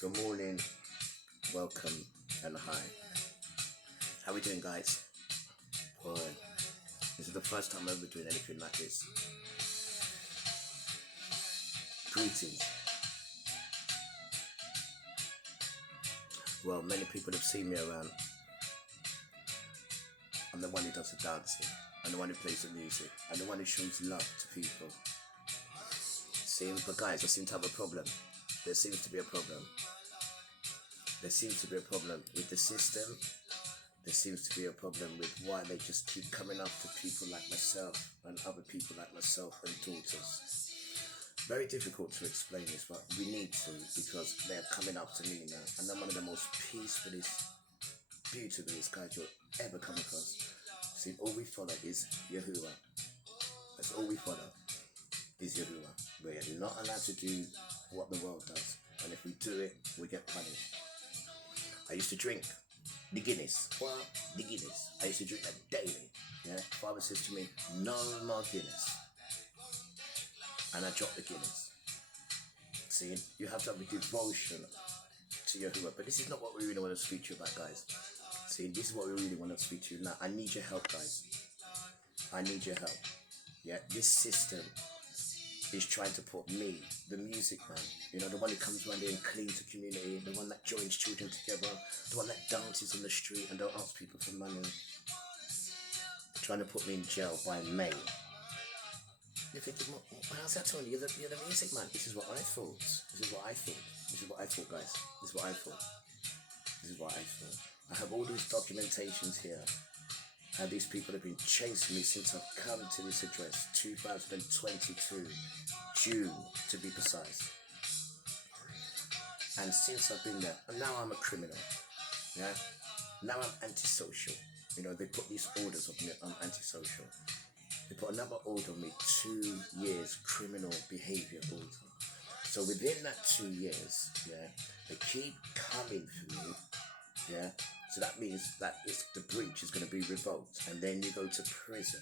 Good morning, welcome, and hi. How we doing, guys? Boy, this is the first time I'm ever doing anything like this. Greetings. Well, many people have seen me around. I'm the one who does the dancing. I'm the one who plays the music. I'm the one who shows love to people. See, but guys, I seem to have a problem. There seems to be a problem. There seems to be a problem with the system. There seems to be a problem with why they just keep coming after people like myself and other people like myself and daughters. Very difficult to explain this, but we need to, because they're coming after me now. And I'm one of the most peacefulest, beautifulest guys you'll ever come across. See, all we follow is Yahuwah. That's all we follow is Yahuwah. We're not allowed to do what the world does. And if we do it, we get punished. I used to drink the Guinness. Well, the Guinness. I used to drink that daily. Yeah. Father says to me, no more Guinness. And I dropped the Guinness. See, you have to have a devotion to Yahuwah. But this is not what we really want to speak to you about, guys. See, this is what we really want to speak to you now. I need your help, guys. I need your help. Yeah, this system is trying to put me, the music man, the one who comes around here and cleans the community, the one that joins children together, the one that dances on the street and don't ask people for money, trying to put me in jail by May. You're thinking, how's that, Tony? You're the music man. This is what I thought. This is what I thought. This is what I thought, guys. This is what I thought. This is what I thought. I have all these documentations here. And these people have been chasing me since I've come to this address, 2022, June to be precise. And since I've been there, and now I'm a criminal, yeah? Now I'm antisocial. They put these orders on me, I'm antisocial. They put another order on me, 2 years criminal behavior order. So within that 2 years, yeah, they keep coming for me, yeah? So that means that the breach is going to be revoked, and then you go to prison.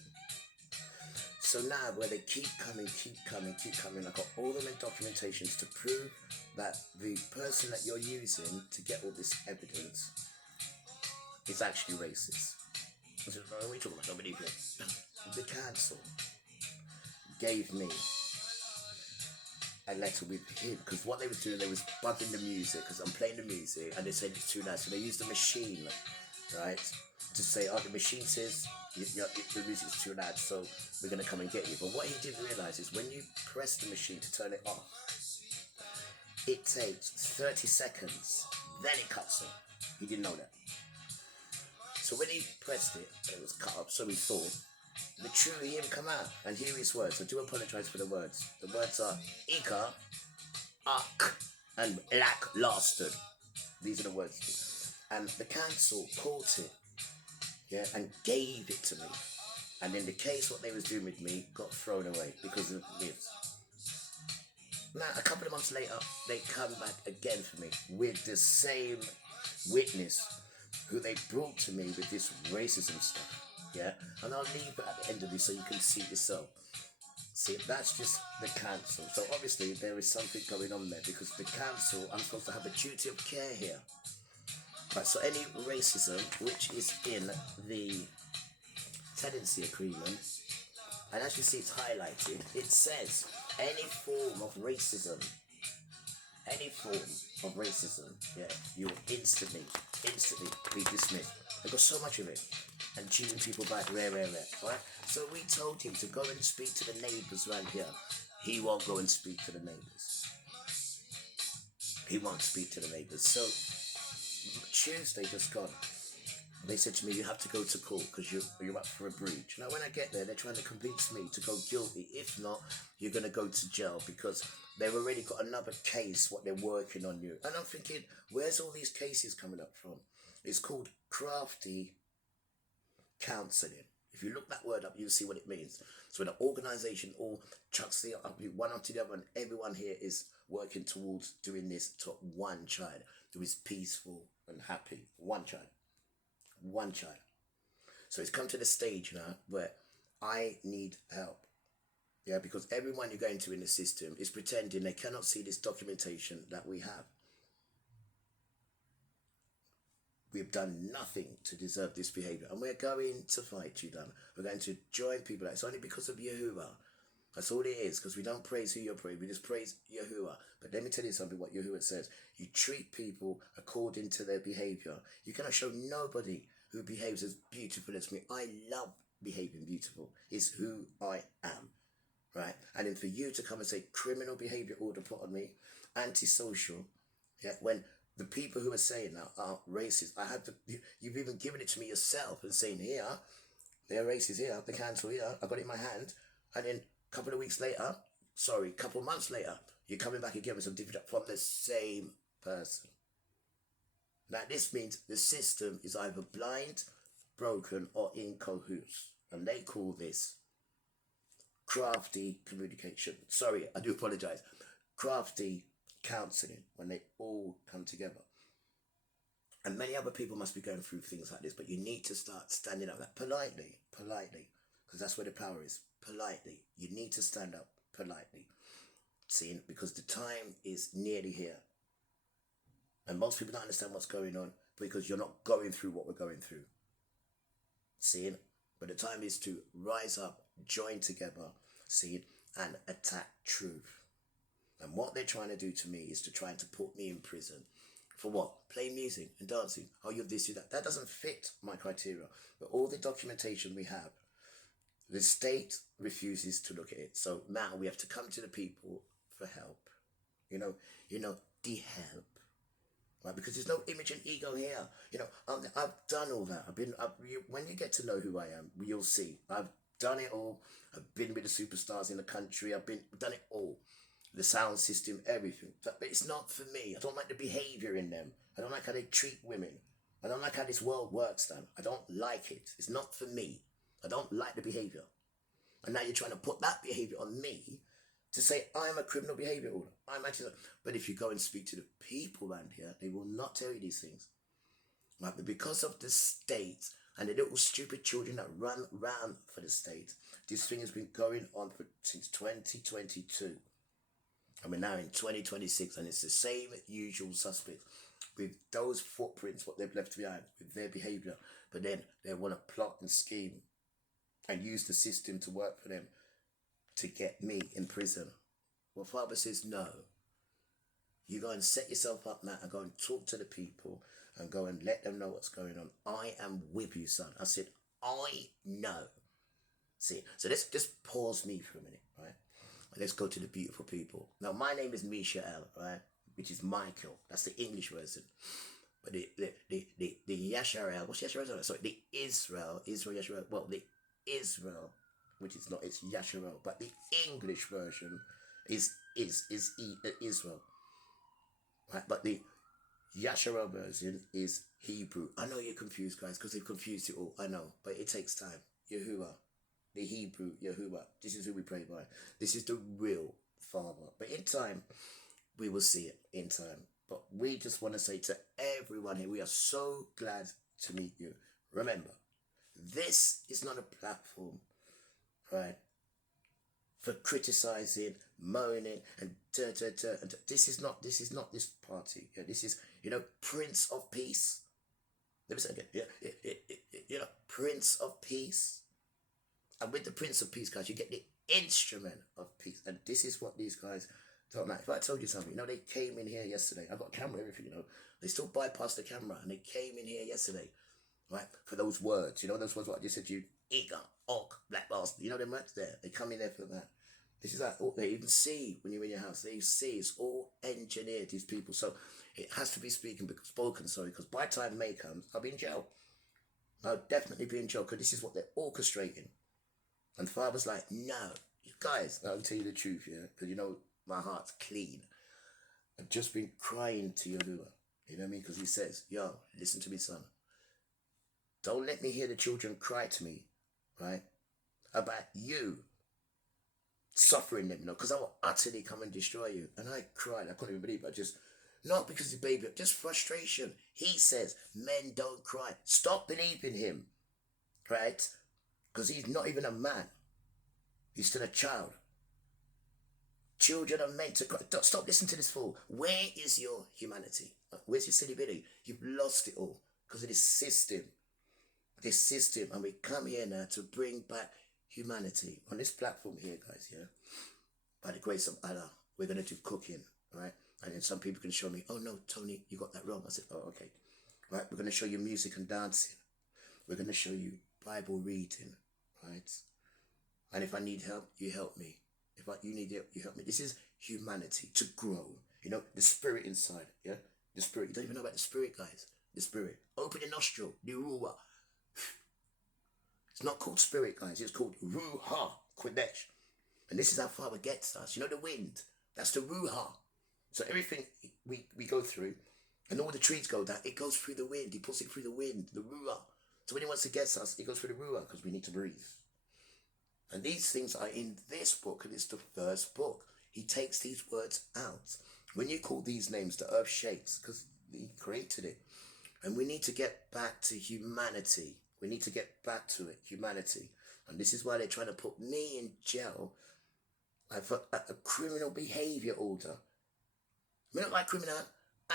So now, where they keep coming, I've got all the documentations to prove that the person that you're using to get all this evidence is actually racist. I said, what are we talking about? Nobody here. The council gave me a letter with him, because what they were doing, they was bugging the music, because I'm playing the music and they said it's too loud, so they used the machine, right, to say, the machine says the music's too loud, so we're going to come and get you. But what he didn't realise is when you press the machine to turn it off, it takes 30 seconds, then it cuts off. He didn't know that. So when he pressed it, it was cut off, so he thought, the true him come out and hear his words. I do apologise for the words. The words are Ika, Ak, and lackluster. These are the words. And the council caught it, yeah, and gave it to me. And in the case, what they was doing with me got thrown away because of this. Now, a couple of months later, they come back again for me with the same witness who they brought to me with this racism stuff. Yeah, and I'll leave it at the end of this so you can see yourself. See, that's just the council. So obviously there is something going on there, because the council, I'm supposed to have a duty of care here. Right, so any racism which is in the tenancy agreement, and as you see it's highlighted, it says any form of racism, yeah, you'll instantly be dismissed. They've got so much of it. And choosing people back, rare, right? So we told him to go and speak to the neighbours around here. He won't go and speak to the neighbours. He won't speak to the neighbours. So Tuesday just gone, they said to me, you have to go to court because you're up for a breach. Now when I get there, they're trying to convince me to go guilty. If not, you're going to go to jail, because they've already got another case, what they're working on you. And I'm thinking, where's all these cases coming up from? It's called crafty counselling. If you look that word up, you'll see what it means. So when an organisation all chucks the one after the other, and everyone here is working towards doing this to one child who is peaceful and happy. One child. So it's come to the stage now where I need help. Yeah, because everyone you're going to in the system is pretending they cannot see this documentation that we have. we've done nothing to deserve this behavior. And we're going to fight you down. We're going to join people. It's only because of Yahuwah. That's all it is, because we don't praise who you're praising. We just praise Yahuwah. But let me tell you something, what Yahuwah says. You treat people according to their behavior. You cannot show nobody who behaves as beautiful as me. I love behaving beautiful. It's who I am. Right? And then for you to come and say criminal behavior order put on me, antisocial, yeah, when the people who are saying that are racist, you've even given it to me yourself and saying, here, they're racist here, the cancel here, I got it in my hand, and then a couple of months later, you're coming back again with some different from the same person. Now this means the system is either blind, broken, or in cahoots. And they call this crafty communication. Sorry, I do apologize. Crafty counseling, when they all come together. And many other people must be going through things like this, but you need to start standing up politely, because that's where the power is. Politely. You need to stand up politely. See, because the time is nearly here. And most people don't understand what's going on because you're not going through what we're going through. See, but the time is to rise up, join together, see, and attack truth. And what they're trying to do to me is to try to put me in prison. For what? Play music and dancing. Oh, you're this, you're that. That doesn't fit my criteria. But all the documentation we have, the state refuses to look at it. So now we have to come to the people for help. You know, the help. Right? Because there's no image and ego here. I've done all that. When you get to know who I am, you'll see. I've done it all. I've been with the superstars in the country. I've done it all. The sound system, everything. But it's not for me. I don't like the behavior in them. I don't like how they treat women. I don't like how this world works, Dan. I don't like it. It's not for me. I don't like the behavior. And now you're trying to put that behavior on me to say I'm a criminal behavior order. But if you go and speak to the people around here, they will not tell you these things. Right? But because of the state and the little stupid children that run round for the state, this thing has been going on since 2022. And we're now in 2026, and it's the same usual suspects with those footprints, what they've left behind, with their behavior. But then they want to plot and scheme and use the system to work for them to get me in prison. Well, Father says, no. You go and set yourself up now and go and talk to the people and go and let them know what's going on. I am with you, son. I said, I know. See, so let's just pause me for a minute, right? Let's go to the beautiful people. Now, my name is Misha'el, right? Which is Michael. That's the English version. But the Yasharel, what's Yasharel? Sorry, the Israel, Yasharel. Well, the Israel, which is not, it's Yasharel. But the English version is Israel. Right? But the Yasharel version is Hebrew. I know you're confused, guys, because they've confused you all. I know, but it takes time. Yahuwah. The Hebrew Yahuwah. This is who we pray by. This is the real Father. But in time, we will see it in time. But we just want to say to everyone here, we are so glad to meet you. Remember, this is not a platform, right, for criticizing, moaning, and and this is not this party. Yeah, this is, Prince of Peace. Let me say again. Yeah, Prince of Peace. And with the Prince of Peace, guys, you get the instrument of peace. And this is what these guys don't like. If I told you something, they came in here yesterday. I've got a camera, everything, They still bypass the camera. And they came in here yesterday, right, for those words. Those words what I just said to you. Eager, orc, black bastard. Them words there. They come in there for that. This is like, they even see when you're in your house. They see it's all engineered, these people. So it has to be spoken, because by the time May comes, I'll be in jail. I'll definitely be in jail, because this is what they're orchestrating. And Father's like, no, you guys, I'll tell you the truth, yeah, because my heart's clean. I've just been crying to Yahuwah, you know what I mean? Because he says, yo, listen to me, son. Don't let me hear the children cry to me, right, about you suffering them, because I will utterly come and destroy you. And I cried, I couldn't even believe it. Not because the baby, just frustration. He says, men don't cry. Stop believing him, right? Because he's not even a man. He's still a child. Children are meant to cry. Stop listening to this fool. Where is your humanity? Where's your silly bitty? You've lost it all. because of this system. And we come here now to bring back humanity on this platform here, guys. Yeah, by the grace of Allah, we're going to do cooking, right? And then some people can show me, oh no, Tony, you got that wrong. I said, oh, okay. Right, we're going to show you music and dancing. We're going to show you Bible reading, right? And if I need help, you help me. You need help, you help me. This is humanity, to grow. You know, the spirit inside, yeah? The spirit. You don't even know about the spirit, guys. The spirit. Open the nostril, the ruah. It's not called spirit, guys. It's called Ruha Kodesh. And this is how Father gets us. You know the wind? That's the Ruha. So everything we go through, and all the trees go down, it goes through the wind. He puts it through the wind, the Ruha. So when he wants to get us, it goes through the Ruha because we need to breathe. And these things are in this book, and it's the first book. He takes these words out. When you call these names, the earth shakes because he created it. And we need to get back to humanity. We need to get back to it, humanity. And this is why they're trying to put me in jail for a criminal behavior order. We don't like criminal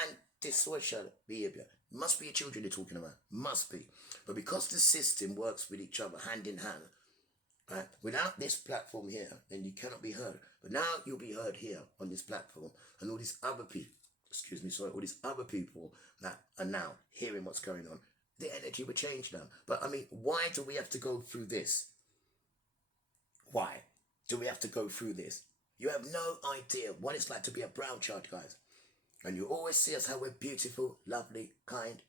and antisocial behavior. Must be your children they're talking about. Must be. But because the system works with each other, hand in hand, right? Without this platform here, then you cannot be heard. But now you'll be heard here on this platform, and all these other people, all these other people that are now hearing what's going on, the energy will change now. But I mean, why do we have to go through this? Why do we have to go through this? You have no idea what it's like to be a brown child, guys. And you always see us how we're beautiful, lovely, kind.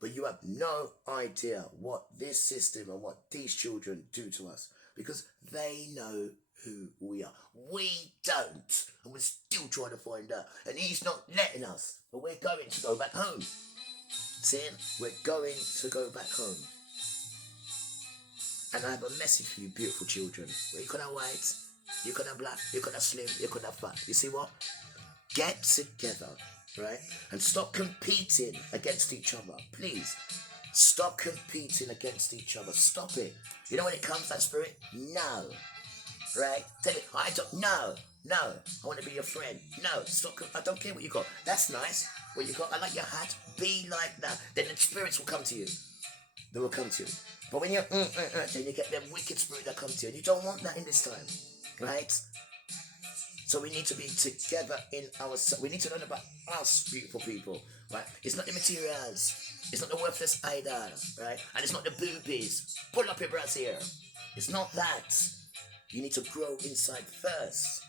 But you have no idea what this system and what these children do to us, because they know who we are. We don't. And we're still trying to find out. And he's not letting us. But we're going to go back home. See? We're going to go back home. And I have a message for you, beautiful children. Well, you could have white, you could have black, you could have slim, you could have fat. You see what? Get together, right? And stop competing against each other. Please. Stop competing against each other. Stop it. You know when it comes, that spirit? No. Right? Tell it, I don't, no. I want to be your friend. No, stop. I don't care what you got. That's nice. What you got? I like your hat. Be like that. Then the spirits will come to you. They will come to you. But when you're, then you get them wicked spirits that come to you. And you don't want that in this time. Right? So we need to be together in ourselves. We need to learn about us, beautiful people. Right? It's not the materials. It's not the worthless idol. Right? And it's not the boobies. Pull up your bras here. It's not that. You need to grow inside first.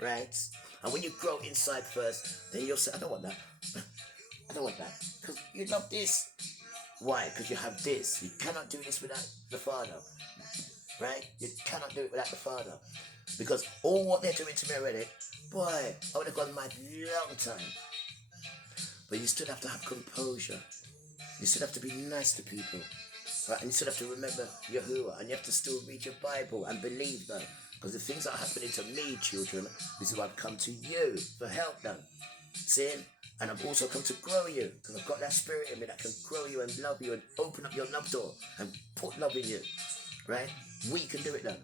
Right? And when you grow inside first, then you'll say, I don't want that. I don't want that. Because you love this. Why? Because you have this. You cannot do this without the Father. Right? You cannot do it without the Father. Because all what they're doing to me already, boy, I would have gone mad long time. But you still have to have composure. You still have to be nice to people. Right? And you still have to remember Yahuwah. And you have to still read your Bible and believe them. Because the things that are happening to me, children, this is why I've come to you for help now. See? And I've also come to grow you. Because I've got that spirit in me that can grow you and love you and open up your love door and put love in you. Right? We can do it now.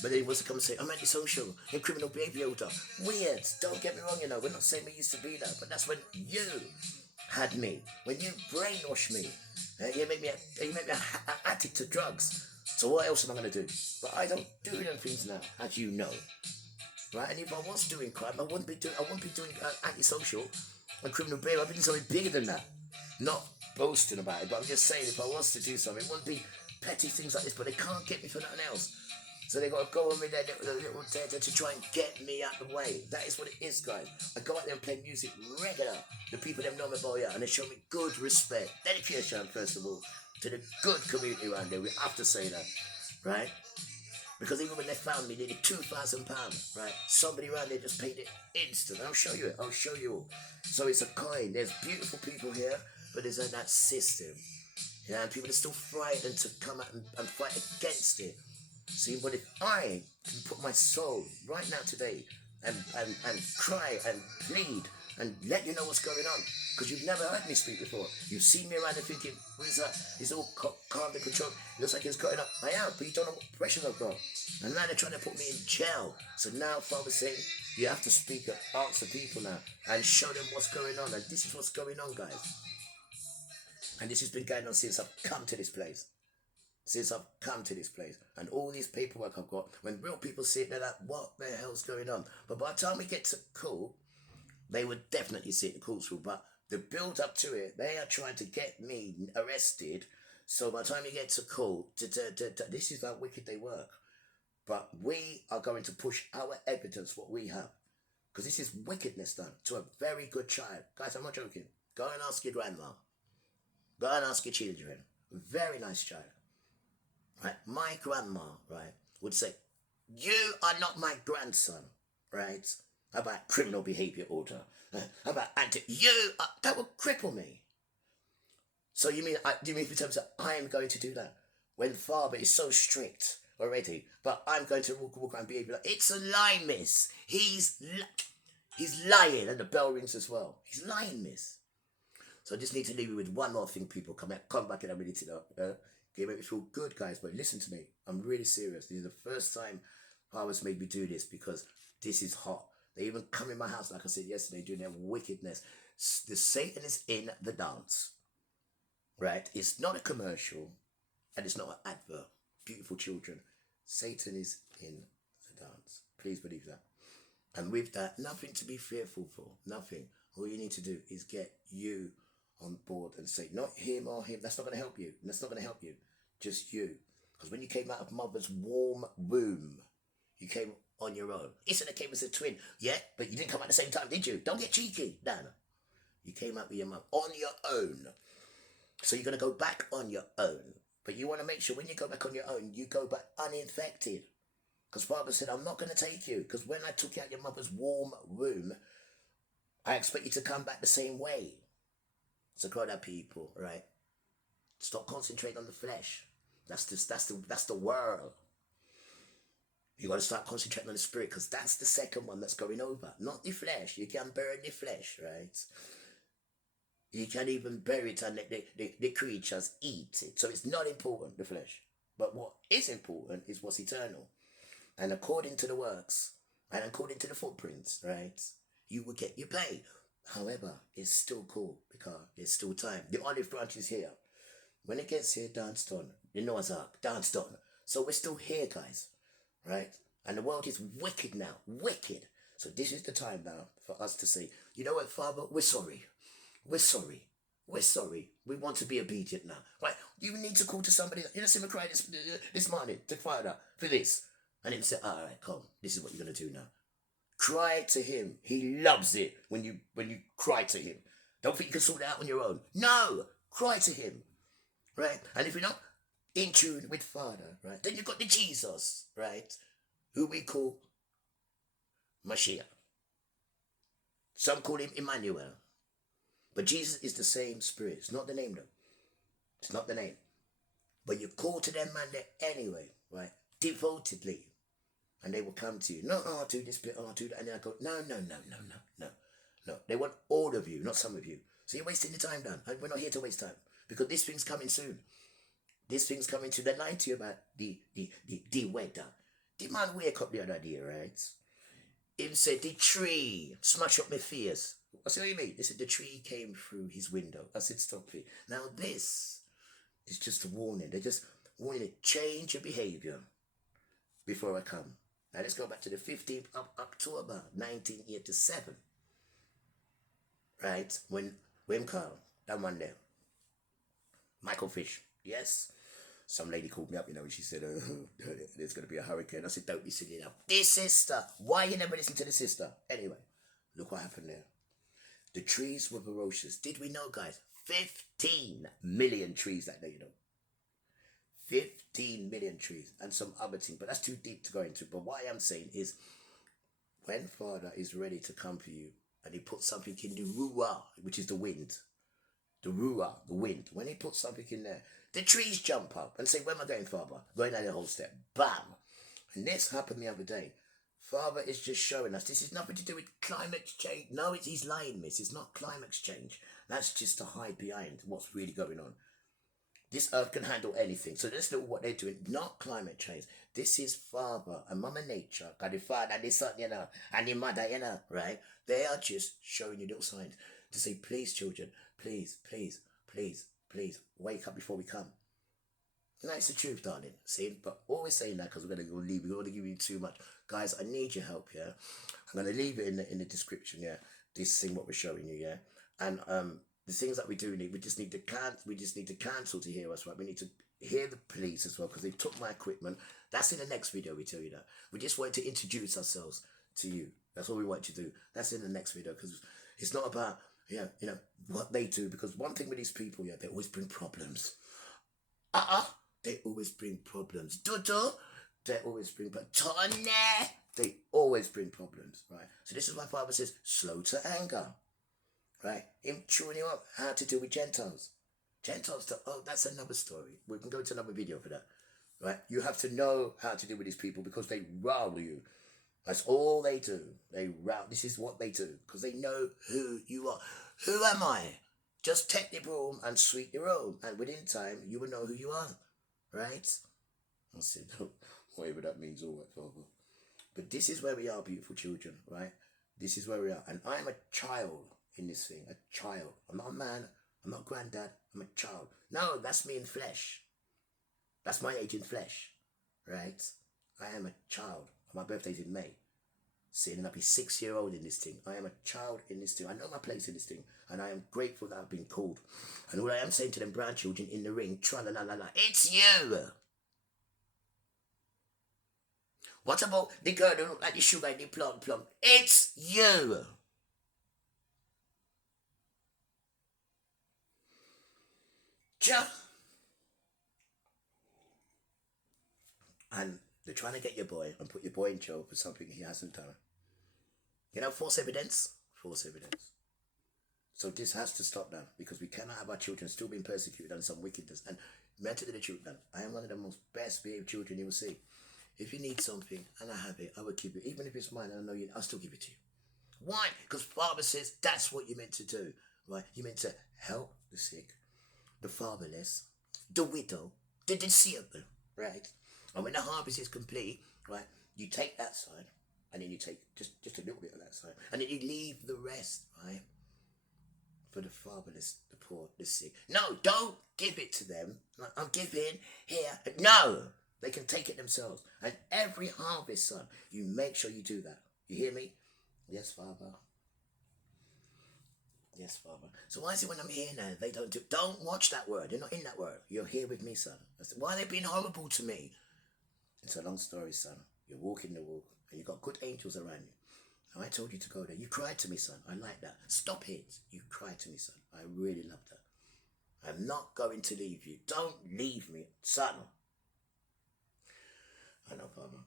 But then he wants to come and say, I'm antisocial, in criminal behavior order. Weird. Don't get me wrong, you know. We're not saying we used to be that. But that's when you had me. When you brainwashed me. You made me an addict to drugs. So what else am I going to do? But I don't do them things now, as you know. Right? And if I was doing crime, I wouldn't be doing antisocial and criminal behavior. I'd be doing something bigger than that. Not boasting about it, but I'm just saying if I was to do something, it wouldn't be petty things like this, but they can't get me for nothing else. So they got to go on with their little data to try and get me out of the way. That is what it is, guys. I go out there and play music regular. The people them know me about and they show me good respect. Dedication, first of all, to the good community around there. We have to say that, right? Because even when they found me, they did £2,000, right? Somebody around there just paid it instant. I'll show you it. I'll show you all. So it's a coin. There's beautiful people here, but there's that system. You know, and people are still frightened to come out and fight against it. See, but if I can put my soul right now today and cry and plead and let you know what's going on, because you've never heard me speak before. You've seen me around there thinking, what is that? He's all calm and controlled. It looks like he's got enough. I am, but you don't know what pressure I've got. And now they're trying to put me in jail. So now Father's saying, you have to speak and answer people now and show them what's going on. And this is what's going on, guys. And this has been going on since I've come to this place. And all these paperwork I've got, when real people see it, they're like, what the hell's going on? But by the time we get to court, they would definitely see it in the court room. But the build up to it, they are trying to get me arrested. So by the time you get to court, this is how wicked they work. But we are going to push our evidence, what we have. Because this is wickedness done to a very good child. Guys, I'm not joking. Go and ask your grandma. Go and ask your children. Very nice child. Right? My grandma, right, would say, you are not my grandson, right? How about criminal behavior order? How about that would cripple me. So do you mean in terms of I am going to do that? When father is so strict already, but I'm going to walk around behaving like, it's a lie, miss. He's lying, and the bell rings as well. He's lying, miss. So I just need to leave you with one more thing, people. Come back in a minute, make me feel good, guys, but listen to me. I'm really serious. This is the first time fathers made me do this because this is hot. They even come in my house, like I said yesterday, doing their wickedness. The Satan is in the dance, right? It's not a commercial, and it's not an advert. Beautiful children. Satan is in the dance. Please believe that. And with that, nothing to be fearful for. Nothing. All you need to do is get you on board and say, not him or him. That's not going to help you. That's not going to help you. Just you. Because when you came out of mother's warm womb, you came on your own. Issa came as a twin. Yeah, but you didn't come at the same time, did you? Don't get cheeky. No. You came out with your mum on your own. So you're going to go back on your own. But you want to make sure when you go back on your own, you go back uninfected. Because Father said, I'm not going to take you. Because when I took you out your mother's warm womb, I expect you to come back the same way. So call that, people, right? Stop concentrating on the flesh. That's the world. You got to start concentrating on the spirit, because that's the second one that's going over. Not the flesh. You can burn the flesh, right? You can even bury it and let the creatures eat it. So it's not important, the flesh. But what is important is what's eternal. And according to the works, and according to the footprints, right, you will get your pay. However, it's still cool because there's still time. The olive branch is here. When it gets here, danced on. The Noah's Ark, danced on. So we're still here, guys, right? And the world is wicked now, wicked. So this is the time now for us to say, you know what, Father, we're sorry. We're sorry. We're sorry. We want to be obedient now. Right? You need to call to somebody. You know, see me cry this morning to Father for this. And him say, all right, come. This is what you're going to do now. Cry to him. He loves it when you cry to him. Don't think you can sort it out on your own. No. Cry to him. Right? And if you're not in tune with Father, right, then you've got the Jesus, right, who we call Misha'el. Some call him Emmanuel. But Jesus is the same spirit. It's not the name, though. It's not the name. But you call to them, man, there anyway, right? Devotedly. And they will come to you. No, I'll do this bit, I'll do that. And then I go, no. They want all of you, not some of you. So you're wasting the time, Dan. We're not here to waste time. Because this thing's coming soon. This thing's coming to the line to you about the weather. The man wake up the other day, right? Him said, the tree smash up my fears. I said, what do you mean? They said, the tree came through his window. I said, stop it. Now this is just a warning. They're just warning you, change your behavior before I come. Now let's go back to the 15th of October, 1987. Right? When Carl, that one there, Michael Fish, yes? Some lady called me up, you know, and she said, there's going to be a hurricane. I said, don't be silly now. This sister, why you never listen to the sister? Anyway, look what happened there. The trees were ferocious. Did we know, guys? 15 million trees that day, you know. 15 million trees and some other thing, but that's too deep to go into. But what I am saying is, when Father is ready to come for you and he puts something in the ruah, which is the wind, the ruah, the wind, when he puts something in there, the trees jump up and say, where am I going, Father? Going down the whole step. Bam! And this happened the other day. Father is just showing us this is nothing to do with climate change. No, he's lying, miss. It's not climate change. That's just to hide behind what's really going on. This earth can handle anything. So let's look at what they're doing. Not climate change. This is Father and Mama Nature. Got the Father and the Son, you know, and the Mother, you know, right? They are just showing you little signs to say, please, children, please, please, please, please, wake up before we come. You know, it's the truth, darling. See, but always saying that because we're going to go leave. We're going to give you too much. Guys, I need your help, yeah? I'm going to leave it in the description, yeah? This thing, what we're showing you, yeah? And the things that we do need, we just need to cancel to hear us, right? We need to hear the police as well because they took my equipment. That's in the next video, we tell you that. We just want to introduce ourselves to you. That's all we want you to do. That's in the next video because it's not about, yeah, you know, what they do. Because one thing with these people, yeah, they always bring problems. They always bring problems. Dodo, they always bring problems. Tony, they always bring problems, right? So this is why Bible says, slow to anger, right? Him chewing you up, how to deal with Gentiles. Gentiles, that's another story. We can go to another video for that, right? You have to know how to deal with these people because they rile you. That's all they do. They rile. This is what they do because they know who you are. Who am I? Just take the broom and sweep the room, and within time, you will know who you are, right? I said, whatever that means, all right, Father. But this is where we are, beautiful children, right? This is where we are. And I'm a child in this thing, a child. I'm not a man, I'm not granddad, I'm a child. No, that's me in flesh. That's my age in flesh, right? I am a child. My birthday's in May. See, and I'll be 6-year-old in this thing. I am a child in this thing. I know my place in this thing. And I am grateful that I've been called. And all I am saying to them brown children in the ring, tra-la-la-la-la, it's you. What about the girl who look like the sugar in the plum? It's you. And they're trying to get your boy and put your boy in jail for something he hasn't done. You know, false evidence? False evidence. So this has to stop now because we cannot have our children still being persecuted and some wickedness. And man, to the truth, now, I am one of the most best behaved children you will see. If you need something and I have it, I will keep it. Even if it's mine and I know you, I'll still give it to you. Why? Because Father says that's what you're meant to do. Right? You're meant to help the sick, the fatherless, the widow, the disabled. Right? And when the harvest is complete, right, you take that side and then you take just a little bit of that side and then you leave the rest, right, for the fatherless, the poor, the sick. No, don't give it to them. I'm giving here. No, they can take it themselves. And every harvest, son, you make sure you do that. You hear me? Yes, Father. Yes, Father. So why is it when I'm here now, they don't watch that word. You're not in that word. You're here with me, son. I said, why are they being horrible to me? It's a long story, son. You're walking the walk and you've got good angels around you. Now, I told you to go there. You cried to me, son. I like that. Stop it. You cried to me, son. I really love that. I'm not going to leave you. Don't leave me, son. I know, Father.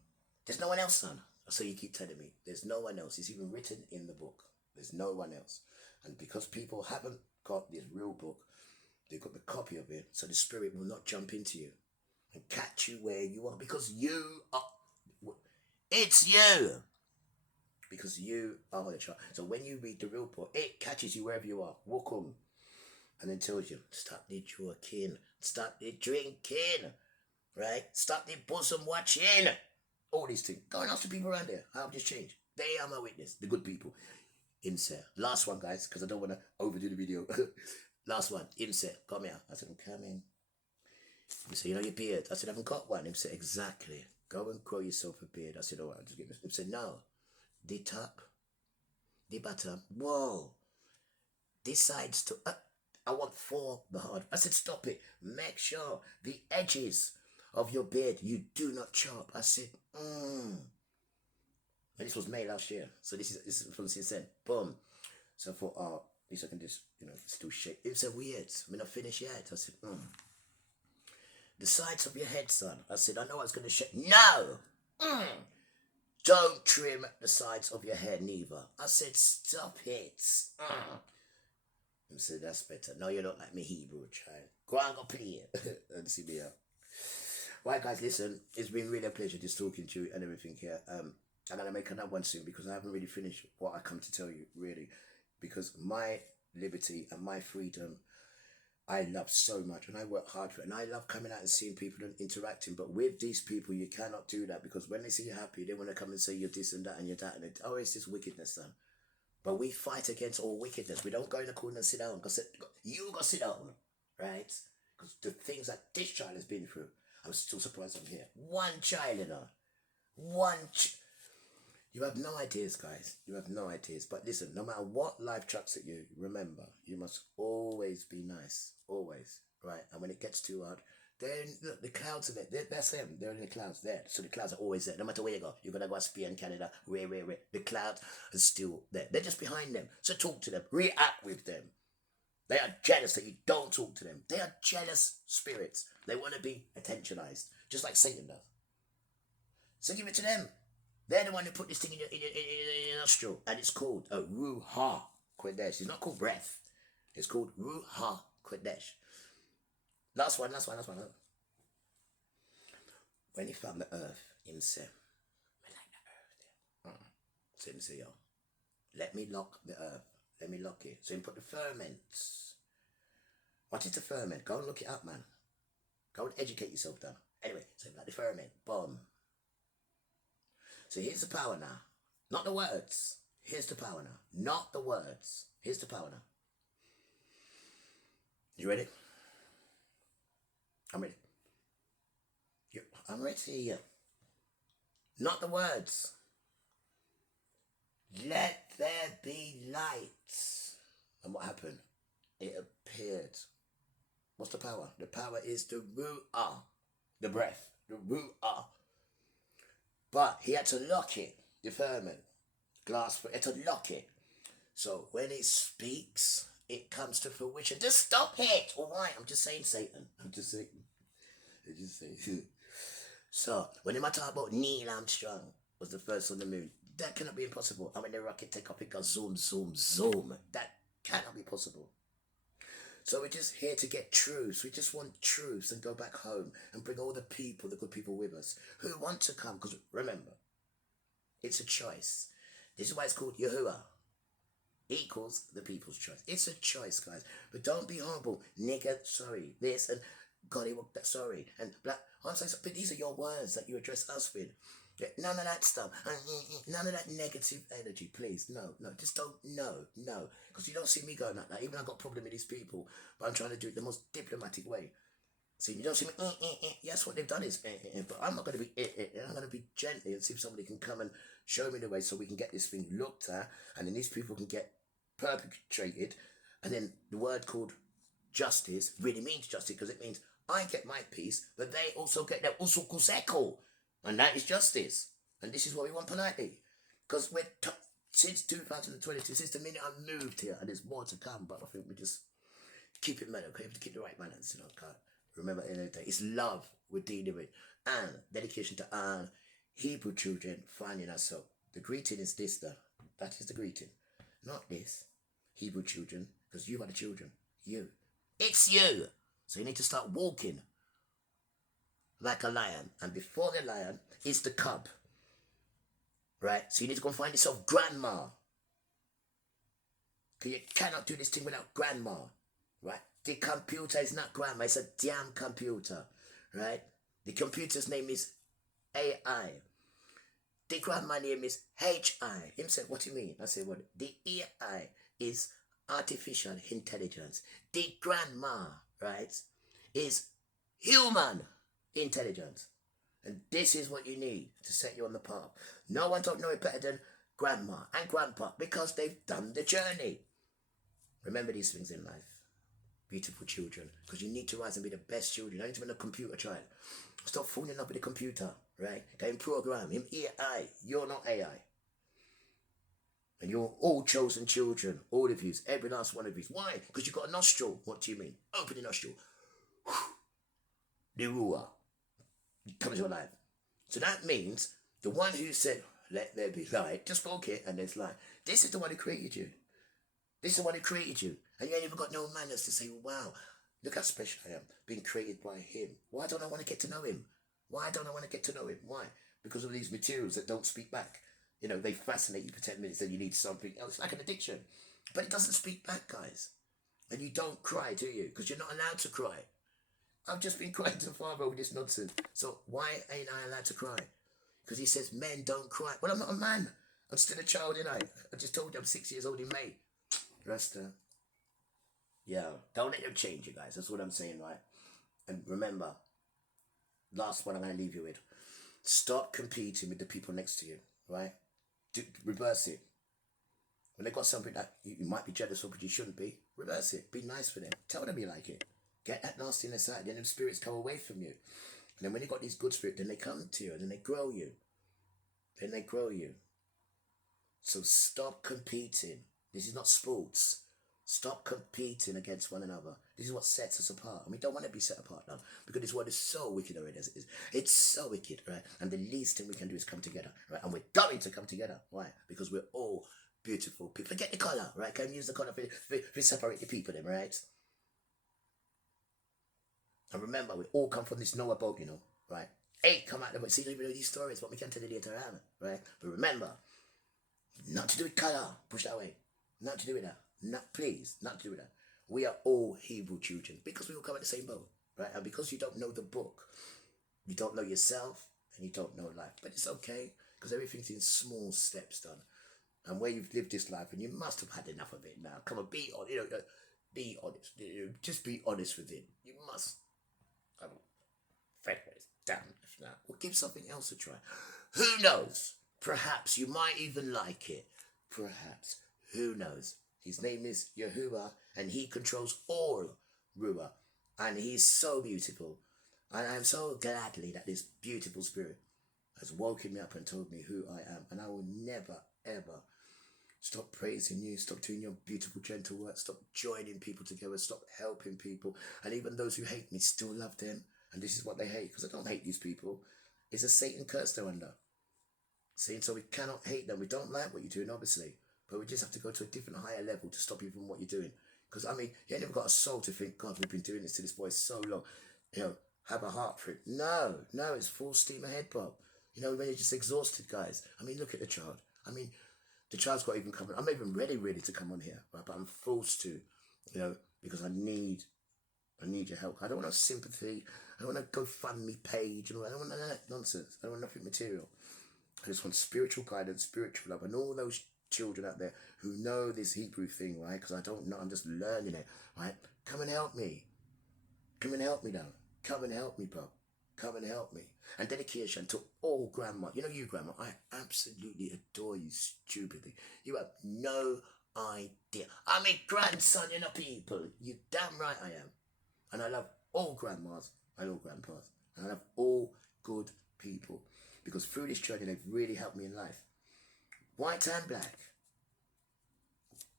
There's no one else, son. So you keep telling me. There's no one else. It's even written in the book. There's no one else. And because people haven't got this real book, they've got the copy of it, so the spirit will not jump into you and catch you where you are. Because you are... It's you. Because you are the child. So when you read the real book, it catches you wherever you are. Walk on. And then tells you, stop the joking. Stop the drinking. Right? Stop the bosom watching. All these things. Go and ask the people around there. How have this changed? They are my witness. The good people. Insert. Last one, guys, because I don't want to overdo the video. Last one. Insert. Come here. I said, I'm coming. He said, you know your beard? I said, I haven't got one. He said, exactly. Go and grow yourself a beard. I said, all right, I'll just get this. He said, no. The top. The bottom. Whoa. This side's to... I want 4 the hard. I said, stop it. Make sure the edges of your beard, you do not chop. I said, And this was May last year. So this is from since then. Boom. So I thought, at least I can just, still shake. It was weird. I'm not finished yet. I said, The sides of your head, son. I said, I know I was going to shake. No! Don't trim the sides of your hair neither. I said, stop it. He said, that's better. No, you're not like me, Hebrew child. Go on, go play it. And see me out. Right, guys, listen. It's been really a pleasure just talking to you and everything here. I'm going to make another one soon because I haven't really finished what I come to tell you, really. Because my liberty and my freedom, I love so much and I work hard for it. And I love coming out and seeing people and interacting. But with these people, you cannot do that because when they see you happy, they want to come and say you're this and that and you're that. And it's this wickedness, son. But we fight against all wickedness. We don't go in the corner and sit down. You got to sit down. right? Because the things that this child has been through, I'm still surprised I'm here. One child, you know. You have no ideas, guys. You have no ideas. But listen, no matter what life chucks at you, remember, you must always be nice. Always. Right? And when it gets too hard, then look, the clouds are there. That's them. They're in the clouds there. So the clouds are always there. No matter where you go. You're going to go to Spain, Canada, where. The clouds are still there. They're just behind them. So talk to them. React with them. They are jealous that you don't talk to them. They are jealous spirits. They want to be attentionized. Just like Satan does. So give it to them. They're the one who put this thing in your nostril. And it's called a Ruha Kodesh. It's not called breath. It's called Ruha Kodesh. Last one. When he found the earth, him said, I like the earth there. So him say, yo, let me lock the earth. Let me lock it. So him put the ferments. What is the ferment? Go and look it up, man. Go and educate yourself down. Anyway, so like the ferment. Boom. So here's the power now. Not the words. Here's the power now. Not the words. Here's the power now. You ready? I'm ready. I'm ready. Not the words. Let there be light. And what happened? It appeared. What's the power? The power is the Ru'ah. The breath. The Ru'ah. But he had to lock it, the ferment, glass, he had to lock it. So when it speaks, it comes to fruition. Just stop it, all right? I'm just saying, Satan. I'm just saying. So when I talk about Neil Armstrong was the first on the moon, that cannot be impossible. And when the rocket take off, it goes zoom, zoom, zoom. That cannot be possible. So we're just here to get truths. We just want truths and go back home and bring all the people, the good people with us who want to come. Because remember, it's a choice. This is why it's called Yahuwah. Equals the people's choice. It's a choice, guys. But don't be horrible. Nigger, sorry. This and God, he will, sorry. And black. I'm saying, but these are your words that you address us with. None of that stuff. None of that negative energy, please. No. Just don't. No. Because you don't see me going like that. Even I got a problem with these people, but I'm trying to do it the most diplomatic way. See, you don't see me. Yes, what they've done is. But I'm not going to be. I'm going to be gently and see if somebody can come and show me the way so we can get this thing looked at, and then these people can get perpetrated, and then the word called justice really means justice because it means I get my piece, but they also get their usukuseko. And that is justice. And this is what we want politely. Because since 2022, since the minute I moved here, and there's more to come, but I think we just keep it mellow, okay? Keep the right balance, you know. Can't remember at the end of the day, it's love we're dealing with. And dedication to our Hebrew children finding us. So the greeting is this, though. That is the greeting. Not this. Hebrew children, because you are the children. You. It's you. So you need to start walking like a lion, and before the lion is the cub, right? So you need to go and find yourself grandma, because you cannot do this thing without grandma, right? The computer is not grandma, it's a damn computer, right? The computer's name is AI. The grandma name is HI. Him said, what do you mean? I said, what? The AI is artificial intelligence. The grandma, right, is human intelligence. And this is what you need to set you on the path. No one don't know it better than grandma and grandpa because they've done the journey. Remember these things in life. Beautiful children. Because you need to rise and be the best children. Don't even a computer child. Stop fooling up with the computer, right? Go and program him AI. You're not AI. And you're all chosen children. All of you. Every last one of you. Why? Because you've got a nostril. What do you mean? Open the nostril. The ruler comes to your life. So that means the one who said, let there be light, just spoke it and there's light. This is the one who created you. This is the one who created you. And you ain't even got no manners to say, wow, look how special I am, being created by him. Why don't I want to get to know him? Why don't I want to get to know him? Why? Because of these materials that don't speak back. You know, they fascinate you for 10 minutes, then you need something else, like an addiction. But it doesn't speak back, guys. And you don't cry, do you? Because you're not allowed to cry. I've just been crying to the Father over this nonsense. So why ain't I allowed to cry? Because he says men don't cry. Well, I'm not a man. I'm still a child, ain't I? I just told you I'm 6 years old in May. Rasta. Yeah, don't let them change you, guys. That's what I'm saying, right? And remember, last one I'm going to leave you with. Stop competing with the people next to you, right? Reverse it. When they got something that you might be jealous of, but you shouldn't be, reverse it. Be nice for them. Tell them you like it. Get that nastiness out, then them spirits go away from you. And then when you got these good spirits, then they come to you, and then they grow you. Then they grow you. So stop competing. This is not sports. Stop competing against one another. This is what sets us apart. And we don't want to be set apart now, because this world is so wicked already as it is. It's so wicked, right? And the least thing we can do is come together, right? And we're going to come together. Why? Because we're all beautiful people. Forget the colour, right? Can use the colour for separate the people, then, right? And remember, we all come from this Noah boat, right? Hey, come out there, see, you know these stories, but we can tell you later on, right? But remember, not to do with colour, push that way. Not to do with that. Not, please, not to do with that. We are all Hebrew children, because we all come out the same boat, right? And because you don't know the book, you don't know yourself, and you don't know life. But it's okay, because everything's in small steps done. And where you've lived this life, and you must have had enough of it now. Come on, be honest. Be honest. Just be honest with it. You must. Damn. If not, we'll give something else a try. Who knows? Perhaps you might even like it. Perhaps. Who knows? His name is Yahuwah, and he controls all Ruah. And he's so beautiful. And I'm so gladly that this beautiful spirit has woken me up and told me who I am. And I will never, ever stop praising you. Stop doing your beautiful, gentle work. Stop joining people together. Stop helping people. And even those who hate me still love them. And this is what they hate, because I don't hate these people. It's a Satan curse they're under. See, so we cannot hate them. We don't like what you're doing, obviously. But we just have to go to a different, higher level to stop you from what you're doing. Because, I mean, you ain't never got a soul to think, God, we've been doing this to this boy so long. Have a heart for it. No, it's full steam ahead, Bob. When you're just exhausted, guys. I mean, look at the child. I mean, the child's got even coming. I'm even ready to come on here, right? But I'm forced to, because I need your help. I don't want no sympathy. I don't want a GoFundMe page. I don't want that nonsense. I don't want nothing material. I just want spiritual guidance, spiritual love, and all those children out there who know this Hebrew thing, right? Because I don't know. I'm just learning it, right? Come and help me. Come and help me now. Come and help me, bro. Come and help me. And dedication to all grandma. You, grandma, I absolutely adore you stupidly. You have no idea. I'm a grandson of people. You damn right I am. And I love all grandmas and all grandpas. And I love all good people. Because through this journey, they've really helped me in life. White and black.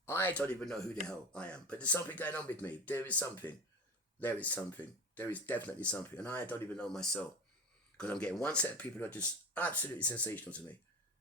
I don't even know who the hell I am. But there's something going on with me. There is something. There is something. There is definitely something. And I don't even know myself. Because I'm getting one set of people who are just absolutely sensational to me.